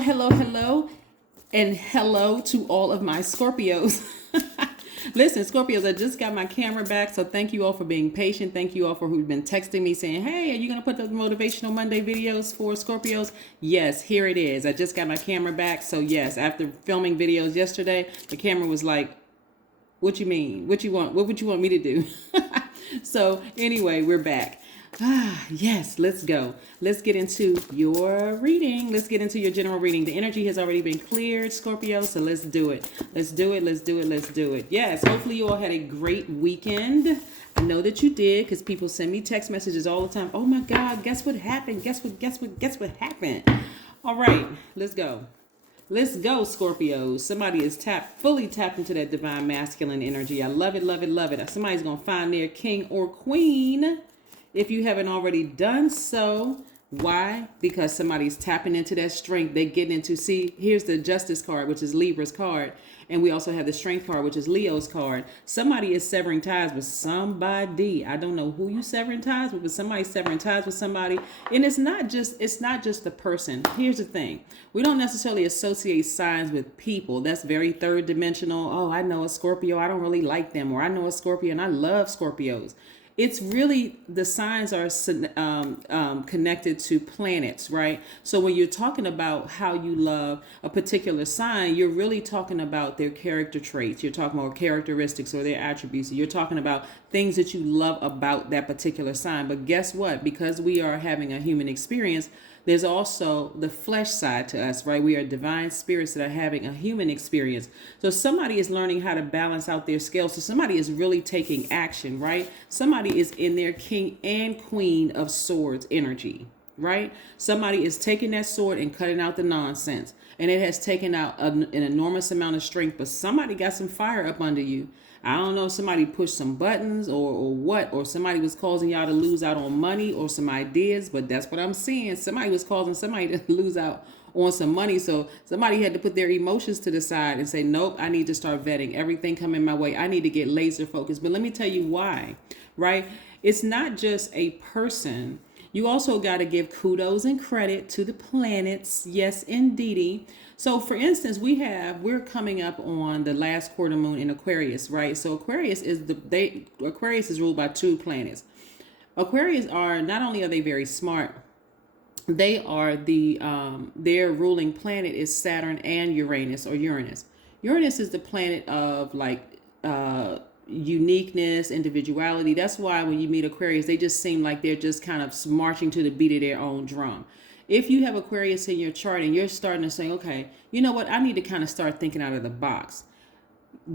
hello, and hello to all of my Scorpios. Listen, Scorpios, I just got my camera back, so thank you all for being patient. Thank you all for who've been texting me saying, hey, are you going to put the Motivational Monday videos for Scorpios? Yes, here it is. I just got my camera back, so yes, after filming videos yesterday, the camera was like, what you mean? What you want? What would you want me to do? So anyway, we're back. Yes, let's go. Let's get into your reading. Let's get into your general reading. The energy has already been cleared, Scorpio, so let's do it. Let's do it. Let's do it. Let's do it. Yes, hopefully you all had a great weekend. I know that you did because people send me text messages all the time. Oh my God, guess what happened? Guess what happened? All right, let's go. Let's go, Scorpios. Somebody is fully tapped into that divine masculine energy. I love it, love it, love it. Somebody's going to find their king or queen. If you haven't already done so, why? Because somebody's tapping into that strength. They're getting into, see, here's the Justice card, which is Libra's card. And we also have the Strength card, which is Leo's card. Somebody is severing ties with somebody. I don't know who you severing ties with, but somebody's severing ties with somebody. And it's not just the person. Here's the thing. We don't necessarily associate signs with people. That's very third dimensional. Oh, I know a Scorpio. I don't really like them. Or I know a Scorpio and I love Scorpios. It's really, the signs are connected to planets, right? So when you're talking about how you love a particular sign, you're really talking about their character traits. You're talking about characteristics or their attributes. You're talking about things that you love about that particular sign. But guess what? Because we are having a human experience, there's also the flesh side to us, right? We are divine spirits that are having a human experience. So somebody is learning how to balance out their scales. So somebody is really taking action, right? Somebody is in their king and queen of swords energy, right? Somebody is taking that sword and cutting out the nonsense. And it has taken out an enormous amount of strength, but somebody got some fire up under you. I don't know if somebody pushed some buttons or what, or somebody was causing y'all to lose out on money or some ideas, but that's what I'm seeing. Somebody was causing somebody to lose out on some money. So somebody had to put their emotions to the side and say, nope, I need to start vetting everything coming my way. I need to get laser focused. But let me tell you why, right? It's not just a person. You also got to give kudos and credit to the planets. Yes, indeedy. So for instance, we're coming up on the last quarter moon in Aquarius, right? So Aquarius is ruled by two planets. Aquarius not only are they very smart, they are their ruling planet is Saturn and Uranus or Uranus. Uranus is the planet of uniqueness, individuality. That's why when you meet Aquarius, they just seem like they're just kind of marching to the beat of their own drum. If you have Aquarius in your chart and you're starting to say, okay, you know what, I need to kind of start thinking out of the box,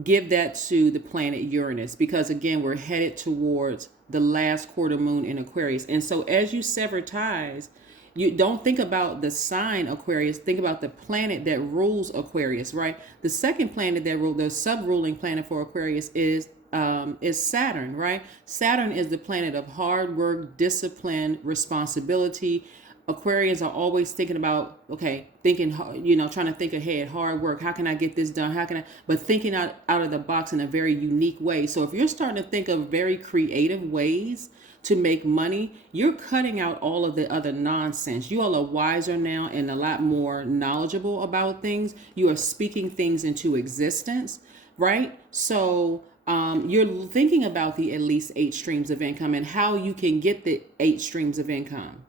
give that to the planet Uranus, because again, we're headed towards the last quarter moon in Aquarius. And so as you sever ties, you don't think about the sign Aquarius, think about the planet that rules Aquarius, right? The second planet that rules, the sub-ruling planet for Aquarius is Saturn, right? Saturn is the planet of hard work, discipline, responsibility. Aquarians are always thinking about, trying to think ahead, hard work. How can I get this done? But thinking out of the box in a very unique way. So if you're starting to think of very creative ways to make money, you're cutting out all of the other nonsense. You all are wiser now and a lot more knowledgeable about things. You are speaking things into existence, right? So you're thinking about the at least 8 streams of income and how you can get the 8 streams of income.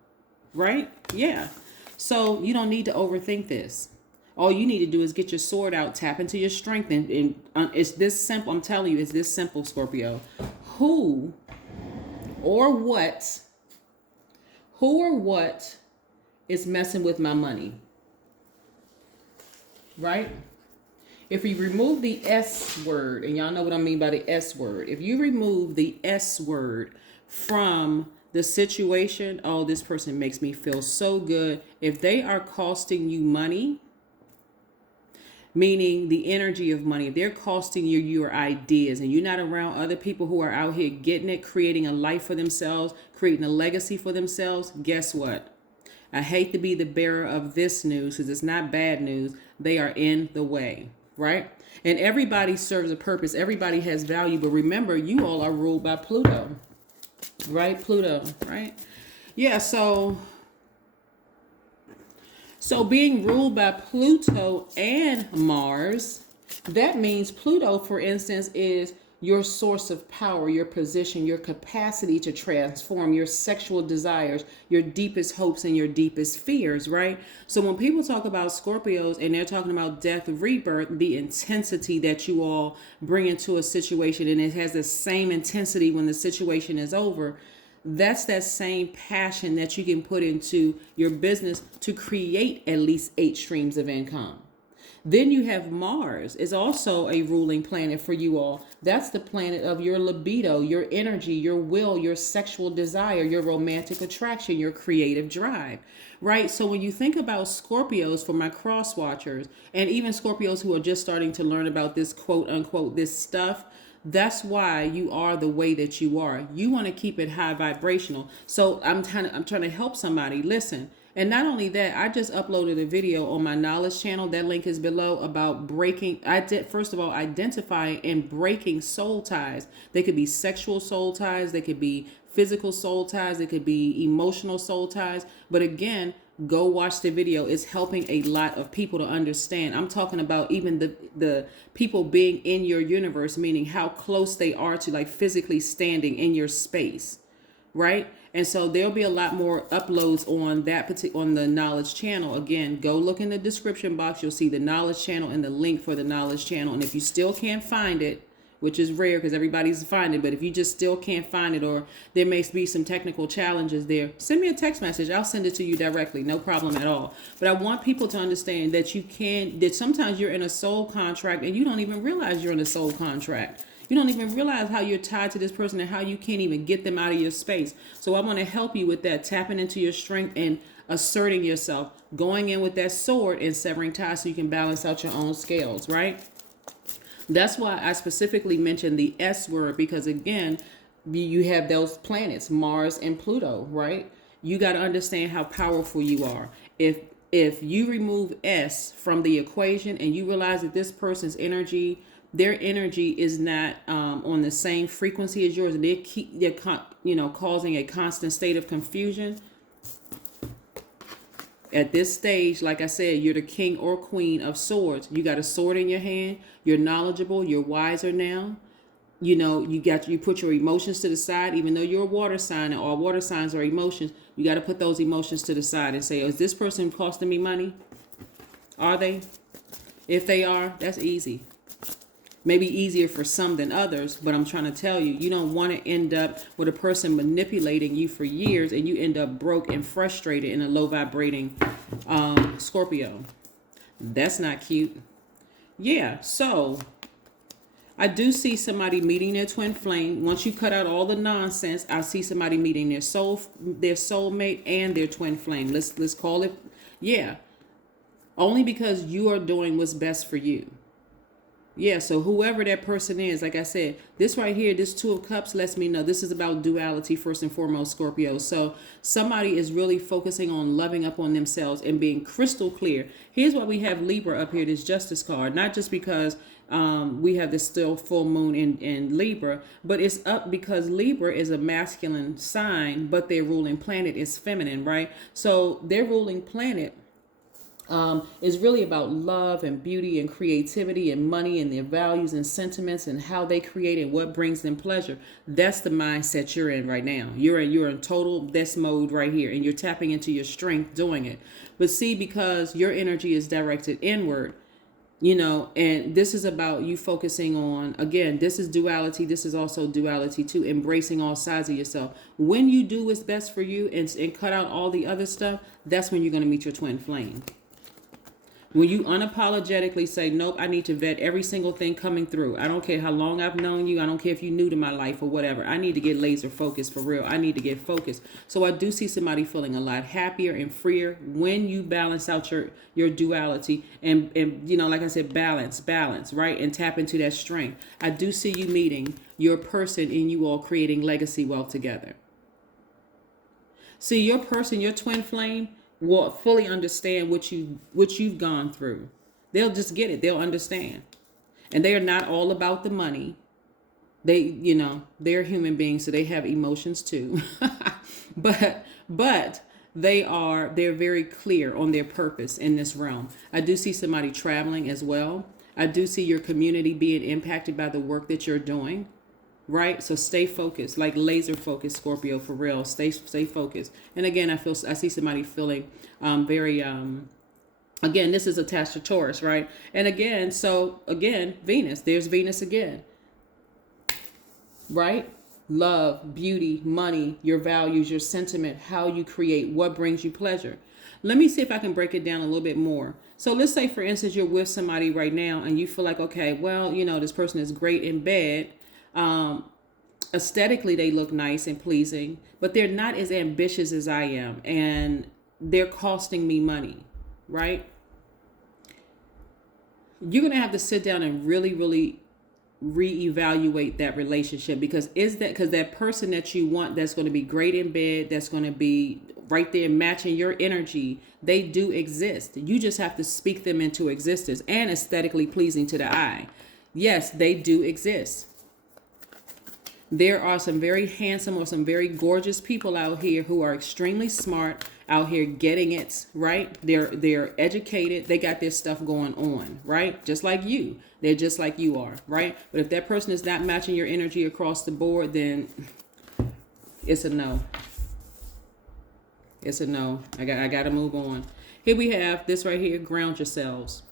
Right? Yeah. So you don't need to overthink this. All you need to do is get your sword out, tap into your strength. And it's this simple. I'm telling you, it's this simple, Scorpio. Who or what is messing with my money? Right? If you remove the S word, and y'all know what I mean by the S word. If you remove the S word from the situation, oh, this person makes me feel so good. If they are costing you money, meaning the energy of money, if they're costing you your ideas and you're not around other people who are out here getting it, creating a life for themselves, creating a legacy for themselves, guess what? I hate to be the bearer of this news because it's not bad news. They are in the way, right? And everybody serves a purpose. Everybody has value. But remember, you all are ruled by Pluto. Right? Pluto, right? Yeah, so So being ruled by Pluto and Mars, that means Pluto, for instance, is your source of power, your position, your capacity to transform, your sexual desires, your deepest hopes, and your deepest fears, right? So when people talk about Scorpios and they're talking about death, rebirth, the intensity that you all bring into a situation, and it has the same intensity when the situation is over, that's that same passion that you can put into your business to create at least 8 streams of income. Then you have Mars is also a ruling planet for you all. That's the planet of your libido, your energy, your will, your sexual desire, your romantic attraction, your creative drive, right? So when you think about Scorpios, for my cross watchers, and even Scorpios who are just starting to learn about this quote unquote, this stuff, that's why you are the way that you are. You want to keep it high vibrational. So I'm trying to help somebody. Listen. And not only that, I just uploaded a video on my knowledge channel. That link is below, about breaking. First of all, identifying and breaking soul ties. They could be sexual soul ties. They could be physical soul ties. They could be emotional soul ties. But again, go watch the video. It's helping a lot of people to understand. I'm talking about even the people being in your universe, meaning how close they are to, like, physically standing in your space, right? And so there'll be a lot more uploads on on the knowledge channel. Again, go look in the description box. You'll see the knowledge channel and the link for the knowledge channel. And if you still can't find it, which is rare because everybody's finding it, but if you just still can't find it, or there may be some technical challenges there, send me a text message. I'll send it to you directly. No problem at all. But I want people to understand that that sometimes you're in a soul contract and you don't even realize you're in a soul contract. You don't even realize how you're tied to this person and how you can't even get them out of your space. So I want to help you with that, tapping into your strength and asserting yourself, going in with that sword and severing ties so you can balance out your own scales, right? That's why I specifically mentioned the S word, because again, you have those planets, Mars and Pluto, right? You got to understand how powerful you are. If you remove S from the equation and you realize that this person's energy, their energy is not on the same frequency as yours, and they're causing a constant state of confusion. At this stage, like I said, you're the king or queen of swords. You got a sword in your hand. You're knowledgeable. You're wiser now. You put your emotions to the side. Even though you're a water sign and all water signs are emotions, you got to put those emotions to the side and say, is this person costing me money? Are they? If they are, that's easy. Maybe easier for some than others, but I'm trying to tell you, you don't want to end up with a person manipulating you for years and you end up broke and frustrated in a low vibrating Scorpio. That's not cute. Yeah, so I do see somebody meeting their twin flame. Once you cut out all the nonsense, I see somebody meeting their soulmate and their twin flame. Let's call it, yeah. Only because you are doing what's best for you. Yeah, so whoever that person is, like I said, this right here, this Two of Cups lets me know this is about duality first and foremost, Scorpio. So somebody is really focusing on loving up on themselves and being crystal clear. Here's why we have Libra up here, this Justice card. Not just because we have this still full moon in Libra, but it's up because Libra is a masculine sign, but their ruling planet is feminine, right? So their ruling planet is really about love and beauty and creativity and money and their values and sentiments and how they create and what brings them pleasure. That's the mindset you're in right now. You're in total this mode right here, and you're tapping into your strength doing it. But see, because your energy is directed inward, and this is about you focusing on, again, this is duality. This is also duality too, embracing all sides of yourself. When you do what's best for you and cut out all the other stuff, that's when you're going to meet your twin flame. When you unapologetically say, nope, I need to vet every single thing coming through. I don't care how long I've known you. I don't care if you're new to my life or whatever. I need to get laser focused for real. I need to get focused. So I do see somebody feeling a lot happier and freer when you balance out your duality and like I said, balance, right? And tap into that strength. I do see you meeting your person and you all creating legacy wealth together. See, your person, your twin flame, will fully understand what you've gone through. They'll just get it. They'll understand. And they are not all about the money. They're human beings, so they have emotions too. but they're very clear on their purpose in this realm. I do see somebody traveling as well. I do see your community being impacted by the work that you're doing, right? So stay focused, like laser focused, Scorpio, for real. Stay focused. And again, I see somebody feeling very again, this is attached to Taurus, right? And again, Venus, there's Venus again, right? Love, beauty, money, your values, your sentiment, how you create, what brings you pleasure. Let me see if I can break it down a little bit more. So let's say, for instance, you're with somebody right now and you feel like, okay, well, this person is great in bed. Aesthetically, they look nice and pleasing, but they're not as ambitious as I am. And they're costing me money, right? You're going to have to sit down and really, really reevaluate that relationship, because that person that you want, that's going to be great in bed, that's going to be right there matching your energy, they do exist. You just have to speak them into existence, and aesthetically pleasing to the eye. Yes, they do exist. There are some very handsome or some very gorgeous people out here who are extremely smart, out here getting it, right? They're educated. They got their stuff going on, right? Just like you. They're just like you are, right? But if that person is not matching your energy across the board, then it's a no. It's a no. I got to move on. Here we have this right here. Ground yourselves.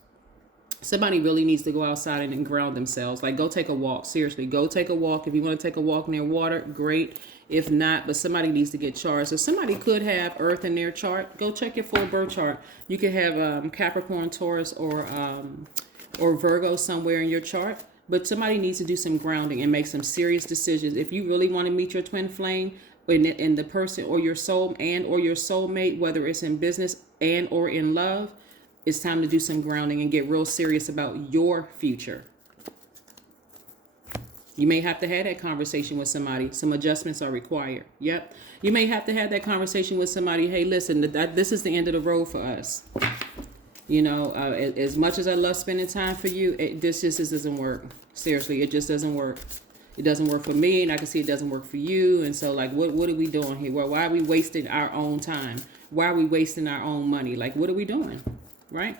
Somebody really needs to go outside and ground themselves. Like, go take a walk. Seriously, go take a walk. If you want to take a walk near water, great. If not, but somebody needs to get charged. So somebody could have Earth in their chart. Go check your full birth chart. You could have Capricorn, Taurus, or Virgo somewhere in your chart. But somebody needs to do some grounding and make some serious decisions. If you really want to meet your twin flame in the person or your soul or your soulmate, whether it's in business and or in love, it's time to do some grounding and get real serious about your future. You may have to have that conversation with somebody. Some adjustments are required. Yep. You may have to have that conversation with somebody. Hey, listen, this is the end of the road for us. As much as I love spending time for you, this just doesn't work. Seriously, it just doesn't work. It doesn't work for me, and I can see it doesn't work for you. And so, like, what are we doing here? Well, why are we wasting our own time? Why are we wasting our own money? Like, what are we doing? Right?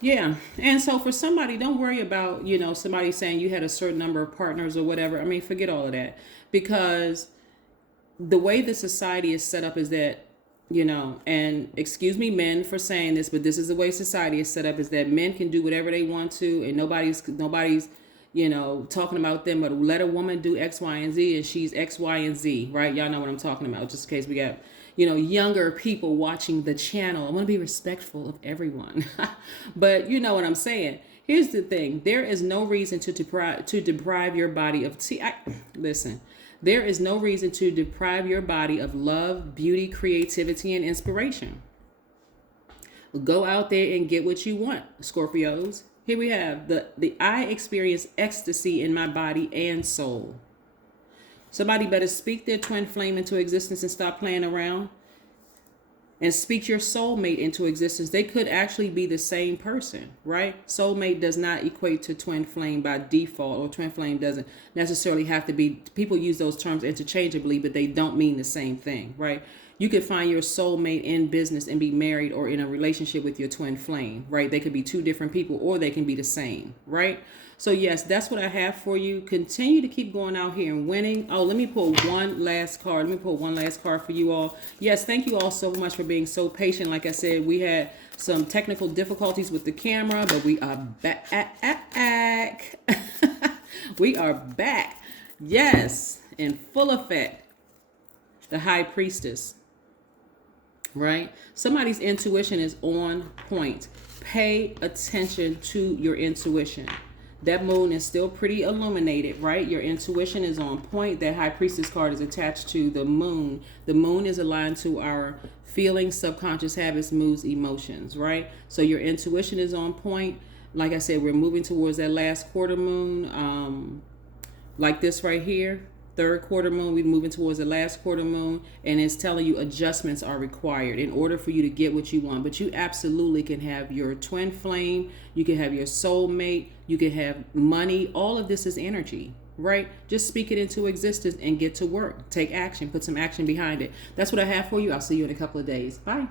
Yeah. And so for somebody, don't worry about, somebody saying you had a certain number of partners or whatever. I mean, forget all of that, because the way the society is set up is that, and excuse me, men, for saying this, but this is the way society is set up, is that men can do whatever they want to, and nobody's, talking about them, but let a woman do X, Y, and Z, and she's X, Y, and Z, right? Y'all know what I'm talking about, just in case we got younger people watching the channel. I want to be respectful of everyone. But you know what I'm saying. Here's the thing. There is no reason to deprive your body of... Listen. There is no reason to deprive your body of love, beauty, creativity, and inspiration. Go out there and get what you want, Scorpios. Here we have I experience ecstasy in my body and soul. Somebody better speak their twin flame into existence and stop playing around. And speak your soulmate into existence. They could actually be the same person, right? Soulmate does not equate to twin flame by default, or twin flame doesn't necessarily have to be. People use those terms interchangeably, but they don't mean the same thing, right? You could find your soulmate in business and be married or in a relationship with your twin flame, right? They could be two different people, or they can be the same, right? So yes, that's what I have for you. Continue to keep going out here and winning. Oh, let me pull one last card. Let me pull one last card for you all. Yes, thank you all so much for being so patient. Like I said, we had some technical difficulties with the camera, but we are back. We are back. Yes, in full effect. The High Priestess. Right? Somebody's intuition is on point. Pay attention to your intuition. That moon is still pretty illuminated, right? Your intuition is on point. That High Priestess card is attached to the moon. The moon is aligned to our feelings, subconscious habits, moods, emotions, right? So your intuition is on point. Like I said, we're moving towards that last quarter moon, like this right here. Third quarter moon, we're moving towards the last quarter moon, and it's telling you adjustments are required in order for you to get what you want. But you absolutely can have your twin flame, you can have your soulmate, you can have money. All of this is energy, right? Just speak it into existence and get to work. Take action. Put some action behind it. That's what I have for you. I'll see you in a couple of days. Bye.